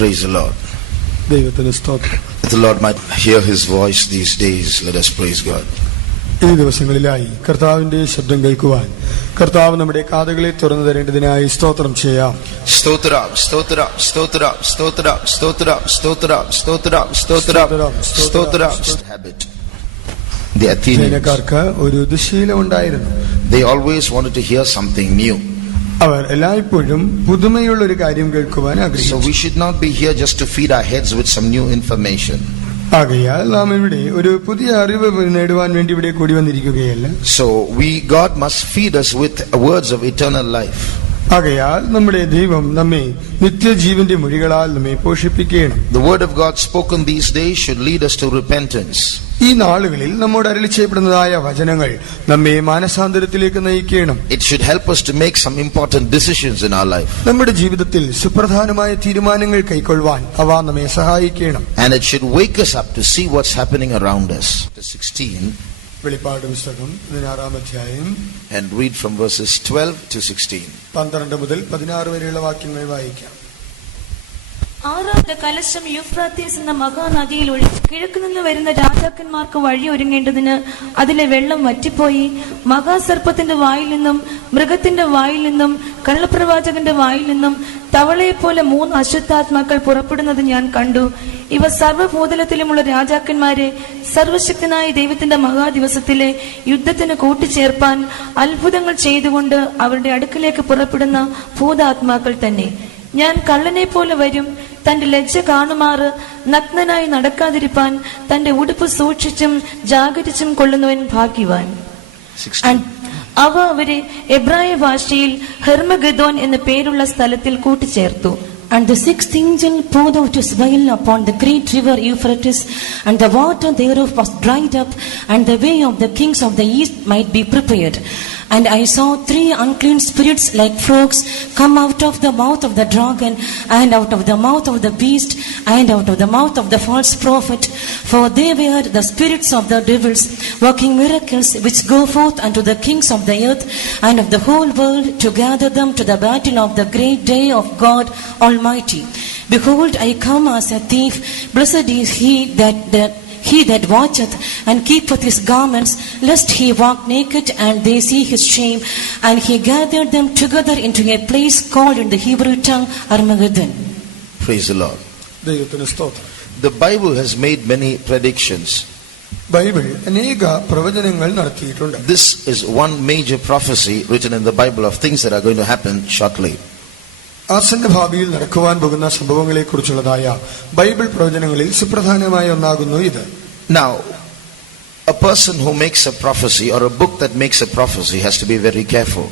Praise the Lord. ദൈവത്തിന് സ്തോത്രം. That the Lord might hear His voice these days, let us praise God. ഈ ദിവസങ്ങളിലായി കർത്താവിന്റെ ശബ്ദം കേൾക്കുവാൻ കർത്താവ് നമ്മുടെ കാതുകളെ തുറന്നു തരേണ്ടതിനായി സ്തോത്രം ചെയ്യാം. സ്തോത്രം, സ്തോത്രം, സ്തോത്രം, സ്തോത്രം, സ്തോത്രം, സ്തോത്രം, സ്തോത്രം, സ്തോത്രം, സ്തോത്രം. Habit. The Athenians, ഒരു ദുശ്ശീലം ഉണ്ടായിരുന്നു. they always wanted to hear something new. അവർ എല്ലായ്പ്പോഴും പുതുമയുള്ള ഒരു കാര്യം കേൾക്കുവാൻ ആഗ്രഹിച്ചു. So we should not be here just to feed our heads with some new information. ആകയാൽ നാം ഇവിടെ ഒരു പുതിയ അറിവ് നേടുവാൻ വേണ്ടി ഇവിടെ കൂടി വന്നിരിക്കുകയല്ല. So God must feed us with words of eternal life. ആകയാൽ നമ്മുടെ ദൈവം നമ്മെ നിത്യജീവന്റെ മൊഴികളാൽ നമ്മെ പോഷിപ്പിക്കണം. The word of God spoken these days should lead us to repentance. ഈ നാളുകളിൽ നമ്മോട് അരുളി ചെയ്യപ്പെടുന്നതായ വചനങ്ങൾ നമ്മെ മാനസാന്തരത്തിലേക്ക് നയിക്കണം. It should help us to make some important decisions in our life. നമ്മുടെ ജീവിതത്തിൽ സുപ്രധാനമായ തീരുമാനങ്ങൾ കൈക്കൊള്ളുവാൻ അവ നമ്മെ സഹായിക്കണം. And it should wake us up to see what's happening around us. 16 വെളിപ്പാട് പുസ്തകം 16-ാം അധ്യായം and read from verses 12 to 16. 12 മുതൽ 16 വരെയുള്ള വാക്യങ്ങൾ വായിക്കാം. ആറാമത്തെ കലശം യൂഫ്രാത്തീസ് എന്ന മഹാനദിയിൽ ഒഴുകി കിഴക്കുനിന്ന് വരുന്ന രാജാക്കന്മാർക്ക് വഴി ഒരുങ്ങേണ്ടതിന് അതിലെ വെള്ളം വറ്റിപ്പോയി. മഹാസർപ്പത്തിന്റെ വായിൽ നിന്നും മൃഗത്തിന്റെ വായിൽ നിന്നും കള്ളപ്രവാചകന്റെ വായിൽ നിന്നും തവളയെപ്പോലെ 3 അശുദ്ധാത്മാക്കൾ പുറപ്പെടുന്നത് ഞാൻ കണ്ടു. ഇവ സർവ്വഭൂതലത്തിലുമുള്ള രാജാക്കന്മാരെ സർവശക്തനായ ദൈവത്തിന്റെ മഹാദിവസത്തിലെ യുദ്ധത്തിന് കൂട്ടിച്ചേർപ്പാൻ അത്ഭുതങ്ങൾ ചെയ്തുകൊണ്ട് അവരുടെ അടുക്കിലേക്ക് പുറപ്പെടുന്ന ഭൂതാത്മാക്കൾ തന്നെ. ഞാൻ കള്ളനെ പോലെ വരും. തന്റെ ലജ്ജ കാണുമാറ് നഗ്നനായി നടക്കാതിരിപ്പാൻ തന്റെ ഉടുപ്പ് സൂക്ഷിച്ചും ജാഗരിച്ചും കൊള്ളുന്നവൻ ഭാഗ്യവാൻ. അവ അവരെ എബ്രായ ഭാഷയിൽ ഹെർമഗദോൻ എന്ന പേരുള്ള സ്ഥലത്തിൽ കൂട്ടിച്ചേർത്തു. And the 6th angel poured out his vial upon the great river Euphrates, and the water thereof was dried up, and the way of the kings of the east might be prepared. And I saw 3 unclean spirits like frogs come out of the mouth of the dragon, and out of the mouth of the beast, and out of the mouth of the false prophet. For they were the spirits of the devils, working miracles, which go forth unto the kings of the earth and of the whole world, to gather them to the battle of the great day of God Almighty. Behold, I come as a thief. Blessed is he that watcheth and keepeth his garments, lest he walk naked and they see his shame. And he gathered them together into a place called in the Hebrew tongue Armageddon. Praise the Lord. ദൈവത്തിന് സ്തോത്രം. The Bible has made many predictions. Bible അനേക പ്രവചനങ്ങൾ നടത്തിയിട്ടുണ്ട്. This is one major prophecy written in the Bible of things that are going to happen shortly. ആസന്ന ഭാവിയിൽ നടക്കുവാൻ പോകുന്ന സംഭവങ്ങളെ കുറിച്ചുള്ളതായ Bible പ്രവചനങ്ങളിൽ സുപ്രധാനമായ ഒന്നാകുന്നു ഇത്. Now, a person who makes a prophecy or a book that makes a prophecy has to be very careful.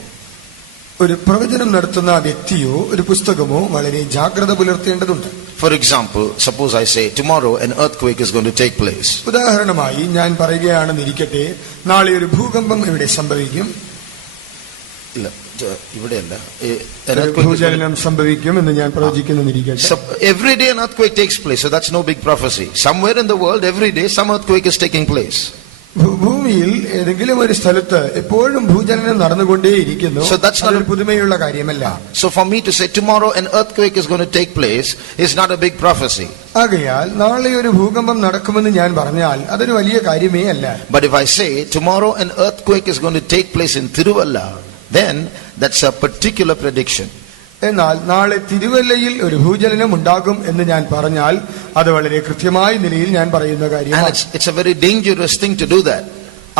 ഒരു പ്രവചനം നടത്തുന്ന വ്യക്തിയോ ഒരു പുസ്തകമോ വളരെ ജാഗ്രത പുലർത്തേണ്ടതുണ്ട്. For example, suppose I say tomorrow an earthquake is going to take place. ഉദാഹരണമായി ഞാൻ പറയുകയാണെന്നിരിക്കട്ടെ, നാളെ ഒരു ഭൂകമ്പം ഇവിടെ സംഭവിക്കും. ഭൂചലനം സംഭവിക്കും എന്ന് ഞാൻ പ്രവചിക്കുന്നിരിക്കട്ടെ. Every day an earthquake takes place, so that's no big prophecy. Somewhere in the world every day some earthquake is taking place. ഭൂമിയിൽ ഏതെങ്കിലും ഒരു സ്ഥലത്ത് എപ്പോഴും ഭൂചലനം നടന്നുകൊണ്ടേയിരിക്കുന്നു. So that's not ഒരു പുതുമയുള്ള കാര്യമല്ല. So for me to say tomorrow an earthquake is going to take place is not a big prophecy. ആകയാൽ നാളെ ഒരു ഭൂകമ്പം നടക്കുമെന്ന് ഞാൻ പറഞ്ഞാൽ അതൊരു വലിയ കാര്യമേ അല്ല. But if I say tomorrow an earthquake is going to take place in Tiruvalla, then that's a particular prediction. എന്നാൽ നാളെ തിരുവല്ലയിൽ ഒരു ഭൂചലനം ഉണ്ടാകും എന്ന് ഞാൻ പറഞ്ഞാൽ അത് വളരെ കൃത്യമായ നിലയിൽ ഞാൻ പറയുന്ന കാര്യമാണ്. It's a very dangerous thing to do that.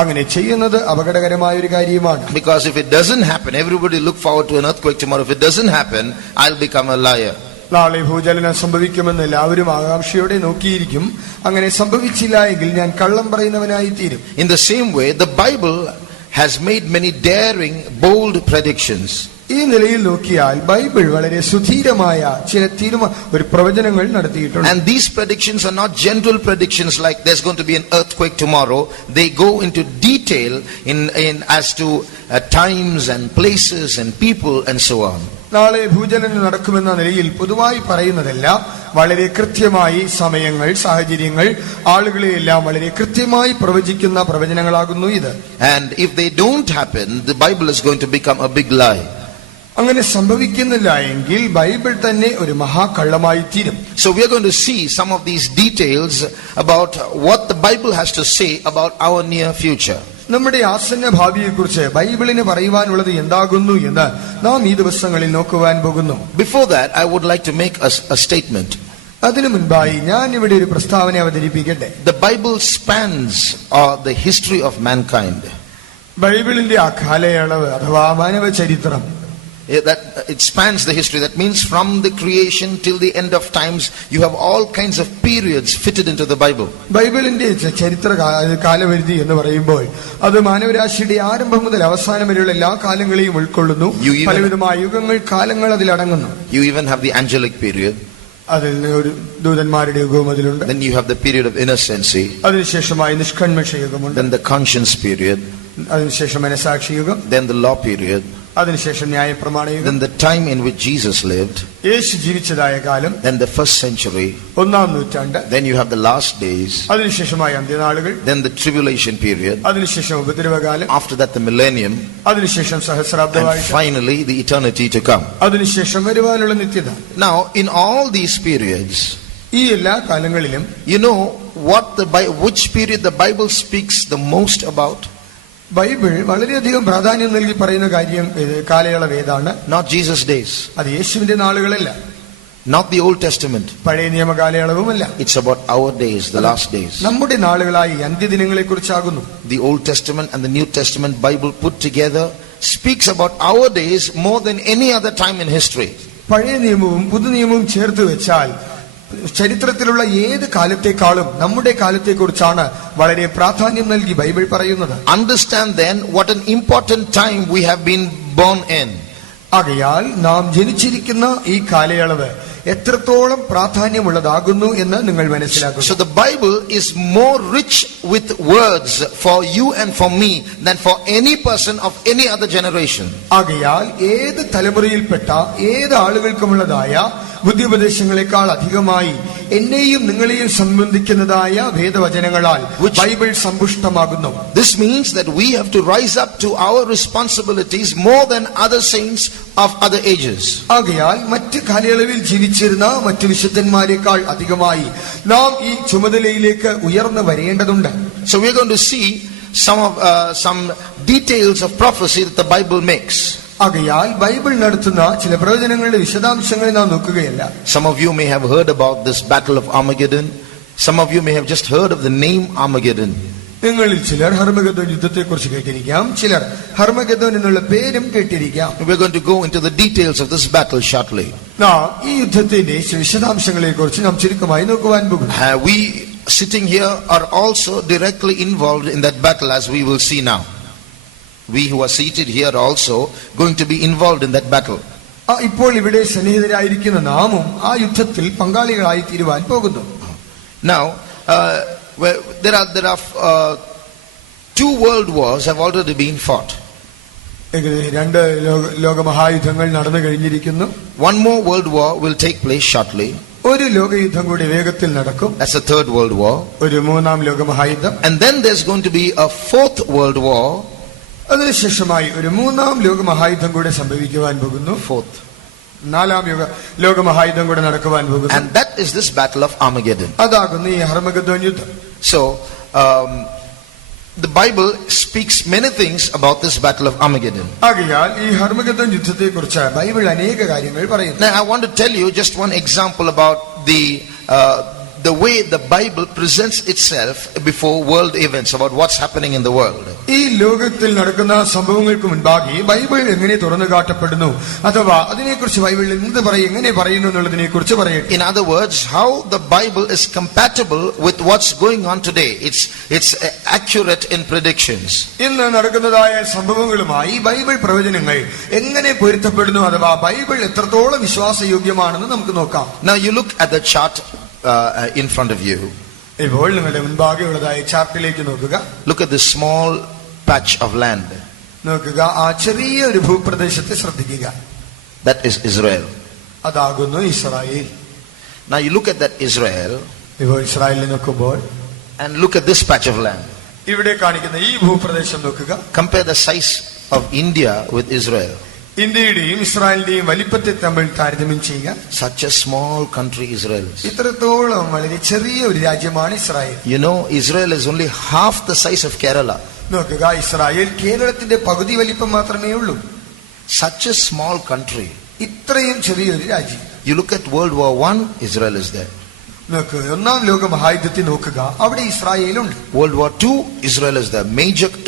അങ്ങനെ ചെയ്യുന്നത് അപകടകരമായ ഒരു കാര്യമാണ്. Because if it doesn't happen, everybody look forward to an earthquake tomorrow. If it doesn't happen, I'll become a liar. നാളെ ഭൂചലനം സംഭവിക്കുമെന്ന് എല്ലാവരും ആകാംക്ഷയോടെ നോക്കിയിരിക്കും. അങ്ങനെ സംഭവിച്ചില്ല എങ്കിൽ ഞാൻ കള്ളം പറയുന്നവനായി തീരും. In the same way, the Bible has made many daring, bold predictions. ഈ നിലയിൽ നോക്കിയാൽ ബൈബിൾ വളരെ സുധീരമായ ചില ഒരു പ്രവചനങ്ങൾ നടത്തിയിട്ടുണ്ട്. And these predictions are not general predictions like there's going to be an earthquake tomorrow. They go into detail in as to times and places and people and so on. നാളെ ഭൂചലനം നടക്കുമെന്ന നിലയിൽ പൊതുവായി പറയുന്നതെല്ലാം വളരെ കൃത്യമായി സമയങ്ങൾ, സാഹചര്യങ്ങൾ, ആളുകളെയെല്ലാം വളരെ കൃത്യമായി പ്രവചിക്കുന്ന പ്രവചനങ്ങളാകുന്നു ഇത്. And if they don't happen, the Bible is going to become a big lie. അങ്ങനെ സംഭവിക്കുന്നില്ല എങ്കിൽ ബൈബിൾ തന്നെ ഒരു മഹാകള്ളമായി തീരും. So we are going to see some of these details about what the Bible has to say about our near future. നമ്മുടെ ആസന്ന ഭാവിയെക്കുറിച്ച് ബൈബിളിന് പറയുവാനുള്ളത് എന്താകുന്നു എന്ന് നാം ഈ ദിവസങ്ങളിൽ നോക്കുവാൻ പോകുന്നു. Before that, I would like to make a statement. അതിനു മുൻപായി ഞാൻ ഇവിടെ ഒരു പ്രസ്താവന അവതരിപ്പിക്കട്ടെ. The Bible spans the history of mankind. ബൈബിളിന്റെ ആ കാലയളവ് അഥവാ മാനവ ചരിത്രം, that it spans the history. That means from the creation till the end of times, you have all kinds of periods fitted into the Bible. ബൈബിളിന്റെ ചരിത്ര കാലപരിധി എന്ന് പറയുമ്പോൾ അത് മാനവരാശിയുടെ ആരംഭം മുതൽ അവസാനം വരെയുള്ള എല്ലാ കാലങ്ങളെയും ഉൾക്കൊള്ളുന്നു. പലവിധമായ യുഗങ്ങൾ, കാലങ്ങൾ അതിൽ അടങ്ങുന്നു. You even have the angelic period. അതിൽ ഒരു ദൂതന്മാരുടെ യുഗവും അതിലുണ്ട്. Then you have the period of innocency. അതിനുശേഷമായി നിഷ്കന്മഷ യുഗമുണ്ട്. Then the conscience period. അതിനുശേഷം മനസാക്ഷി യുഗം. Then the law period. അതിനുശേഷം ന്യായപ്രമാണ യുഗം. Then the time in which Jesus lived. യേശു ജീവിച്ചതായ കാലം. Then the first century. ഒന്നാം നൂറ്റാണ്ട്. Then you have the last days. അതിനുശേഷമായി അന്ത്യനാളുകൾ. Then the tribulation period. അതിനുശേഷം ഉപദ്രവകാലം. After that the millennium. അതിനുശേഷം സഹസ്രാബ്ദവാഴ്ച. And finally the eternity to come. അതിനുശേഷം വരുവാനുള്ള നിത്യത. Now in all these periods, ഈ എല്ലാ കാലങ്ങളിലും you know which period the Bible speaks the most about? Bible വളരെയധികം പ്രാധാന്യം നൽകി പറയുന്ന കാലയളവ് ഏതാണ്? Not Jesus' days. അത് യേശുവിന്റെ നാളുകളല്ല. Not the Old Testament. പഴയ നിയമ കാലയളവുമല്ല. It's about our days, the last days. നമ്മുടെ നാളുകളായി അന്ത്യദിനങ്ങളെ കുറിച്ചാകുന്നു. The Old Testament and the New Testament Bible put together speaks about our days more than any other time in history. പഴയ നിയമവും പുതുനിയമവും ചേർത്ത് വെച്ചാൽ ചരിത്രത്തിലുള്ള ഏത് കാലത്തെക്കാളും നമ്മുടെ കാലത്തെക്കുറിച്ചാണ് വളരെ പ്രാധാന്യം നൽകി ബൈബിൾ പറയുന്നത്. Understand then what an important time we have been born in. ആകയാൽ നാം ജനിച്ചിരിക്കുന്ന ഈ കാലയളവ് എത്രത്തോളം പ്രാധാന്യമുള്ളതാകുന്നു എന്ന് നിങ്ങൾ മനസ്സിലാക്കുക. So the Bible is more rich with words for you and for me than for any person of any other generation. ആകയാൽ ഏത് തലമുറയിൽപ്പെട്ട ഏത് ആളുകൾക്കുമുള്ളതായ ബുദ്ധിപദേശങ്ങളെക്കാൾ അധികമായി എന്നെയും നിങ്ങളെയും സംബന്ധിക്കുന്നതായ വേദവചനങ്ങളാൽ Bible സമ്പുഷ്ടമാകുന്നു. This means that we have to rise up to our responsibilities more than other saints of other ages. ആകയാൽ മറ്റ് കാലയളവിൽ ജീവിച്ചിരുന്ന മറ്റ് വിശുദ്ധന്മാരെക്കാൾ അധികമായി നാം ഈ ചുമതലയിലേക്ക് ഉയർന്നു വരേണ്ടതുണ്ട്. So we are going to see some details of prophecy that the Bible makes. ആകയാൽ ബൈബിൾ നടത്തുന്ന ചില പ്രവചനങ്ങളുടെ വിശദാംശങ്ങൾ നാം നോക്കുകയല്ല. Some of you may have heard about this battle of Armageddon. Some of you may have just heard of the name Armageddon. നിങ്ങളിൽ ചിലർ ഹർമഗദ്ദോൻ യുദ്ധത്തെക്കുറിച്ച് കേട്ടിരിക്കാം, ചിലർ ഹർമഗദ്ദോൻ എന്നുള്ള പേരും കേട്ടിരിക്കാം. We are going to go into the details of this battle shortly. നാം ഈ യുദ്ധത്തിന്റെ വിശദാംശങ്ങളെ കുറിച്ച് നാം ചുരുക്കമായി നോക്കുവാൻ പോകുന്നു. We sitting here are also directly involved in that battle, as we will see now. We who are seated here are also going to be involved in that battle. ഇപ്പോൾ ഇവിടെ സന്നിഹിതരായിരിക്കുന്ന നാമും ആ യുദ്ധത്തിൽ പങ്കാളികളായി തീരുവാൻ പോകുന്നു. Now there are two world wars have already been fought. രണ്ട് ലോകമഹായുദ്ധങ്ങൾ നടന്നു കഴിഞ്ഞിരിക്കുന്നു. One more world war will take place shortly. ഒരു ലോകയുദ്ധം കൂടി വേഗത്തിൽ നടക്കും. That's the third world war. ഒരു മൂന്നാം ലോകമഹായുദ്ധം. And then there's going to be a fourth world war. അതിനുശേഷമായി ഒരു മൂന്നാം ലോകമഹായുദ്ധം കൂടെ സംഭവിക്കുവാൻ പോകുന്നു. നാലാം ലോകമഹായുദ്ധം കൂടെ നടക്കുവാൻ പോകുന്നു. And that is this battle of Armageddon. അതാകുന്നു ഈ ഹർമഗദ്ദോൻ യുദ്ധം. So the Bible speaks many things about this battle of Armageddon. ആകയാൽ ഈ ഹർമഗദ്ദോൻ യുദ്ധത്തെക്കുറിച്ച് ബൈബിൾ അനേക കാര്യങ്ങൾ പറയുന്നു. Now I want to tell you just one example about the way the Bible presents itself before world events, about what's happening in the world. ഈ ലോകത്തിൽ നടക്കുന്ന സംഭവങ്ങൾക്ക് മുൻപാകെ ബൈബിൾ എങ്ങനെ തുറന്നു കാട്ടപ്പെടുന്നു അഥവാ അതിനെക്കുറിച്ച് ബൈബിൾ എങ്ങനെ പറയുന്നു എന്നുള്ളതിനെ കുറിച്ച് പറയട്ടെ. In other words, how the Bible is compatible with what's going on today. It's accurate in predictions. ഇന്ന് നടക്കുന്നതായ സംഭവങ്ങളുമായി ബൈബിൾ പ്രവചനങ്ങൾ എങ്ങനെ പൊരുത്തപ്പെടുന്നു അഥവാ ബൈബിൾ എത്രത്തോളം വിശ്വാസയോഗ്യമാണെന്ന് നമുക്ക് നോക്കാം. Now you look at the chart in front of you. ഇപ്പോൾ നിങ്ങളുടെ മുൻപാകെ ഉള്ളതായ ചാർട്ടിലേക്ക് നോക്കുക. Look at this small patch of land. നോക്കുക, ആ ചെറിയ ഒരു ഭൂപ്രദേശത്തെ ശ്രദ്ധിക്കുക. That is Israel. അതാകുന്നു Israel. Now you look at that Israel. ഇപ്പോൾ ഇസ്രായേലിനെ നോക്കുമ്പോൾ and look at this patch of land. ഇവിടെ കാണിക്കുന്ന ഈ ഭൂപ്രദേശം നോക്കുക. Compare the size of India with Israel. ഇന്ത്യയുടെയും ഇസ്രായേലിന്റെയും വലിപ്പത്തെ തമ്മിൽ താരതമ്യം ചെയ്യുക. Such a small country Israel is. ഇത്രത്തോളം വളരെ ചെറിയ ഒരു രാജ്യമാണ് Israel. You know, Israel is only half the size of Kerala. നോക്കുക, ഇസ്രായേൽ കേരളത്തിന്റെ പകുതി വലിപ്പം മാത്രമേ ഉള്ളൂ. Such a small country. ഇത്രയും ചെറിയൊരു രാജ്യം. You look at World War I, Israel is there. നോക്കുക, ഒന്നാം ലോക മഹായുദ്ധത്തിൽ നോക്കുക, അവിടെ ഇസ്രായേലുണ്ട്. World War II, Israel is there.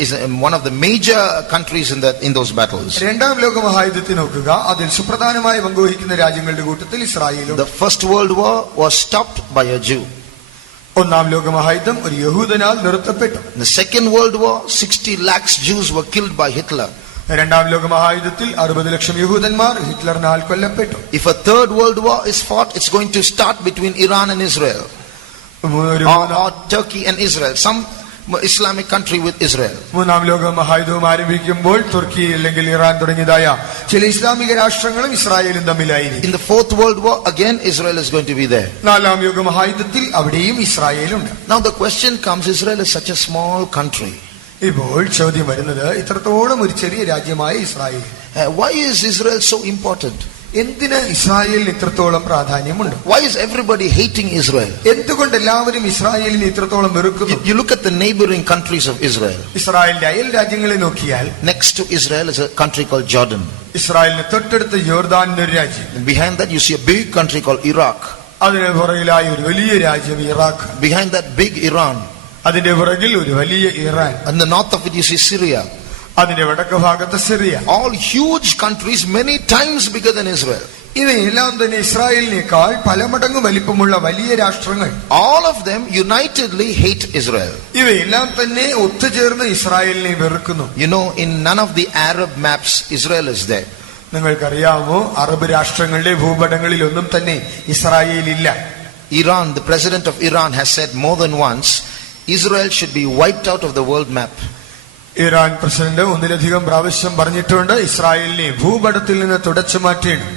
Is one of the major countries in those battles. രണ്ടാം ലോക മഹായുദ്ധത്തിൽ നോക്കുക, അതിൽ സുപ്രധാനമായി പങ്കുവഹിക്കുന്ന രാജ്യങ്ങളുടെ കൂട്ടത്തിൽ ഇസ്രായേലുണ്ട്. The First World War was stopped by a Jew. ഒന്നാം ലോക മഹായുദ്ധം ഒരു യഹൂദനാൽ നിർത്തപ്പെട്ടു. In the Second World War, 60 lakhs Jews were killed by Hitler. രണ്ടാം ലോക മഹായുദ്ധത്തിൽ 60 ലക്ഷം യഹൂദന്മാർ ഹിറ്റ്ലറിനാൽ കൊല്ലപ്പെട്ടു. If a third world war is fought, it's going to start between Iran and Israel, or Turkey and Israel, some Islamic country with Israel. മൂന്നാം ലോക മഹായുദ്ധം ആരംഭിക്കുമ്പോൾ തുർക്കി അല്ലെങ്കിൽ Iran തുടങ്ങിയതായ ചില ഇസ്ലാമിക രാഷ്ട്രങ്ങളും ഇസ്രായേലും തമ്മിലായിരിക്കും. In the Fourth World War, again Israel is going to be there. നാലാം യുഗ മഹായുദ്ധത്തിൽ അവിടെയും ഇസ്രായേലുണ്ട്. Now the question comes, Israel is such a small country. ഇപ്പോൾ ചോദ്യം വരുന്നത്, ഇത്രത്തോളം ഒരു ചെറിയ രാജ്യമായ Israel, Why is Israel so important? എന്തിന് ഇസ്രായേലിന് ഇത്രത്തോളം പ്രാധാന്യമുണ്ട്? Why is everybody hating Israel? എന്തുകൊണ്ട് എല്ലാവരും ഇസ്രായേലിനെ ഇത്രത്തോളം വെറുക്കുന്നു? You look at the neighboring countries of Israel. ഇസ്രായേലിന്റെ അയൽ രാജ്യങ്ങളെ നോക്കിയാൽ, next to Israel is a country called Jordan. ഇസ്രായേലിന് തൊട്ടടുത്ത് യോർദാൻ എന്നൊരു രാജ്യം. And behind that you see a big country called Iraq. അതിന് പുറകിലായി ഒരു വലിയ രാജ്യം Iraq. Behind that big Iran. അതിന്റെ പുറകിൽ ഒരു വലിയ Iran. And the north of it you see Syria. അതിന്റെ വടക്ക് ഭാഗത്ത് Syria. All huge countries, many times bigger than Israel. ഇവയെല്ലാം തന്നെ ഇസ്രായേലിനേക്കാൾ പല മടങ്ങ് വലിപ്പമുള്ള വലിയ രാഷ്ട്രങ്ങൾ. All of them unitedly hate Israel. ഇവയെല്ലാം തന്നെ ഒത്തുചേർന്ന് ഇസ്രായേലിനെ വെറുക്കുന്നു. You know, in none of the Arab maps Israel is there. നിങ്ങൾക്കറിയാമോ, അറബ് രാഷ്ട്രങ്ങളുടെ ഭൂപടങ്ങളിൽ ഒന്നും തന്നെ ഇസ്രായേൽ ഇല്ല. Iran, the president of Iran has said more than once, Israel should be wiped out of the world map. Iran president ഒന്നിലധികം പ്രാവശ്യം പറഞ്ഞിട്ടുണ്ട്, ഇസ്രായേലിനെ ഭൂപടത്തിൽ നിന്ന് തുടച്ചു മാറ്റണം.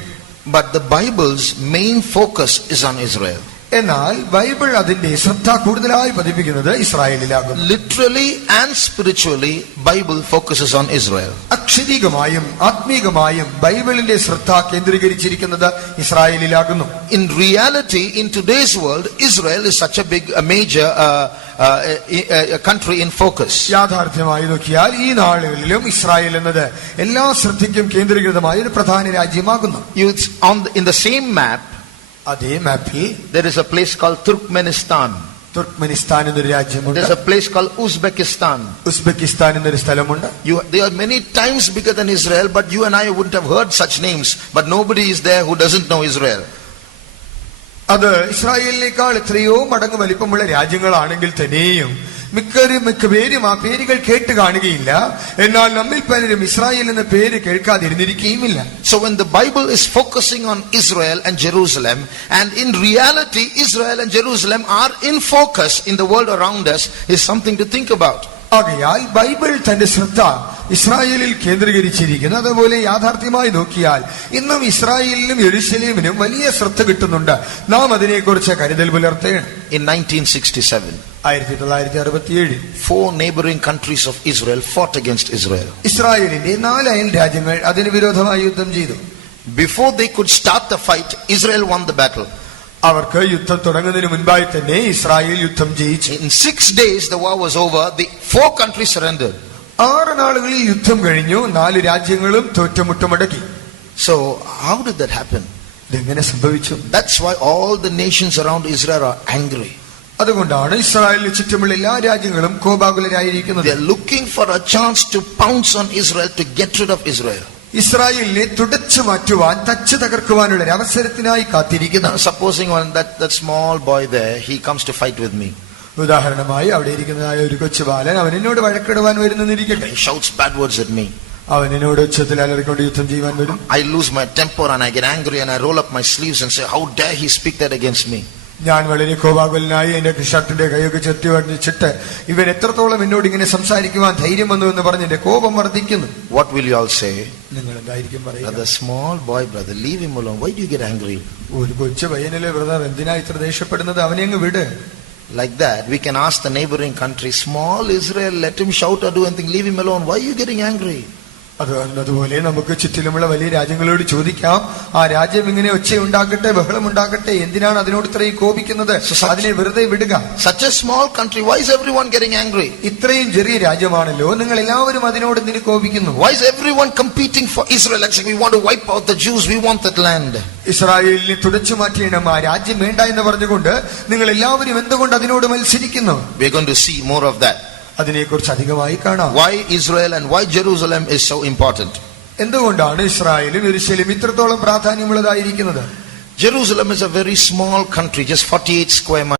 But the Bible's main focus is on Israel. എന്നാൽ ബൈബിൾ അതിന്റെ ശ്രദ്ധ കൂടുതലായി പതിപ്പിക്കുന്നത് ഇസ്രായേലിലാകും. Literally and spiritually, Bible focuses on Israel. അക്ഷരീകമായും ആത്മീകമായും ബൈബിളിന്റെ ശ്രദ്ധ കേന്ദ്രീകരിച്ചിരിക്കുന്നത് ഇസ്രായേലിലാകുന്നു. In reality, in today's world, Israel is such a major country in focus. യാഥാർത്ഥ്യമായി നോക്കിയാൽ ഈ നാളുകളിലും ഇസ്രായേൽ എന്നത് എല്ലാ ശ്രദ്ധയ്ക്കും കേന്ദ്രീകൃതമായ ഒരു പ്രധാന രാജ്യമാകുന്നു. In the same map, അതേ മാപ്പിൽ there is a place called Turkmenistan. Turkmenistan എന്നൊരു രാജ്യമുണ്ട്. There is a place called Uzbekistan. Uzbekistan എന്നൊരു സ്ഥലമുണ്ട്. They are many times bigger than Israel, but you and I wouldn't have heard such names. But nobody is there who doesn't know Israel. അത് ഇസ്രായേലിനേക്കാൾ എത്രയോ മടങ്ങ് വലിപ്പമുള്ള രാജ്യങ്ങളാണെങ്കിൽ തന്നെയും മിക്കപേരും ആ പേരുകൾ കേട്ട് കാണുകയില്ല. എന്നാൽ നമ്മിൽ പലരും ഇസ്രായേൽ എന്ന പേര് കേൾക്കാതിരുന്നിരിക്കുകയുമില്ല. So when the Bible is focusing on Israel and Jerusalem, and in reality Israel and Jerusalem are in focus in the world around us, is something to think about. ആകയാൽ ബൈബിൾ തന്റെ ശ്രദ്ധ ഇസ്രായേലിൽ കേന്ദ്രീകരിച്ചിരിക്കുന്നു. അതുപോലെ യാഥാർത്ഥ്യമായി നോക്കിയാൽ ഇന്നും ഇസ്രായേലിനും യെരൂശലേമിനും വലിയ ശ്രദ്ധ കിട്ടുന്നുണ്ട്. നാം അതിനെക്കുറിച്ച് കരുതൽ പുലർത്തേണം. In 1967, 1967 4 neighboring countries of Israel fought against Israel. ഇസ്രായേലിന്റെ 4 അയൽ രാജ്യങ്ങൾ അതിന് വിരോധമായി യുദ്ധം ചെയ്തു. Before they could start the fight, Israel won the battle. അവർക്ക് യുദ്ധം തുടങ്ങുന്നതിന് മുൻപായി തന്നെ ഇസ്രായേൽ യുദ്ധം ജയിച്ചു. In 6 days the war was over. The 4 countries surrendered. 6 നാളുകളിൽ യുദ്ധം കഴിഞ്ഞു. 4 രാജ്യങ്ങളും തോറ്റുമുട്ടുമടക്കി. So how did that happen? ഇതെങ്ങനെ സംഭവിച്ചു? That's why all the nations around Israel are angry. അതുകൊണ്ടാണ് ഇസ്രായേലിന് ചുറ്റുമുള്ള എല്ലാ രാജ്യങ്ങളും കോപാകുലരായിരിക്കുന്നത്. They are looking for a chance to pounce on Israel, to get rid of Israel. ഇസ്രായേലിനെ തുടച്ചു മാറ്റുവാൻ, തച്ചു തകർക്കുവാനുള്ള ഒരു അവസരത്തിനായി കാത്തിരിക്കുന്നു. Supposing that small boy there, he comes to fight with me. ഉദാഹരണമായി അവിടെ ഇരിക്കുന്നതായ ഒരു കൊച്ചുബാലൻ അവൻ എന്നോട് വഴക്കിടുവാൻ വരുന്നിരിക്കട്ടെ. He shouts bad words at me. അവൻ എന്നോട് ഉച്ചത്തിൽ അലറിക്കൊണ്ട് യുദ്ധം ചെയ്യുവാൻ വരും. I lose my temper and I get angry and I roll up my sleeves and say, how dare he speak that against me? ഞാൻ വളരെ കോപാകുലനായി എന്റെ ഷർട്ടിന്റെ കൈയൊക്കെ ചെത്തി വടിച്ചിട്ട് ഇവൻ എത്രത്തോളം എന്നോട് ഇങ്ങനെ സംസാരിക്കുവാൻ ധൈര്യം വന്നു എന്ന് പറഞ്ഞ് എന്റെ കോപം വർദ്ധിക്കുന്നു. What will you all say? നിങ്ങൾ എന്തായിരിക്കും പറയുക? The small boy, brother, leave him alone. Why do you get angry? ഒരു കൊച്ചു പയ്യനല്ലേ ബ്രദർ, എന്തിനാ ഇത്ര ദേഷ്യപ്പെടുന്നത്? അവനെ അങ്ങ് വിട്. Like that, we can ask the neighboring country, small Israel, let him shout or do anything, leave him alone. Why are you getting angry? അതുപോലെ നമുക്ക് ചുറ്റിലുമുള്ള വലിയ രാജ്യങ്ങളോട് ചോദിക്കാം, ആ രാജ്യം ഇങ്ങനെ ഒച്ചയുണ്ടാക്കട്ടെ, ബഹളമുണ്ടാക്കട്ടെ, എന്തിനാണ് അതിനോട് ഇത്രയും കോപിക്കുന്നത്? അതിനെ വെറുതെ വിടുക. Such a small country, why is everyone getting angry? ഇത്രയും ചെറിയ രാജ്യമാണല്ലോ, നിങ്ങൾ എല്ലാവരും അതിനോട് എന്തിനു കോപിക്കുന്നു? Why is everyone competing for Israel and saying we want to wipe out the Jews, we want that land? ഇസ്രായേലിനെ തുടച്ചു മാറ്റിയണം, ആ രാജ്യം വേണ്ട എന്ന് പറഞ്ഞുകൊണ്ട് നിങ്ങൾ എല്ലാവരും എന്തുകൊണ്ട് അതിനോട് മത്സരിക്കുന്നു? We are going to see more of that. അതിനെക്കുറിച്ച് അധികമായി കാണാം. Why Israel and why Jerusalem is so important? എന്തുകൊണ്ടാണ് ഇസ്രായേലും യെരൂശലേം ഇത്രത്തോളം പ്രാധാന്യമുള്ളതായിരിക്കുന്നത്? Jerusalem is a very small country, just 48 square miles.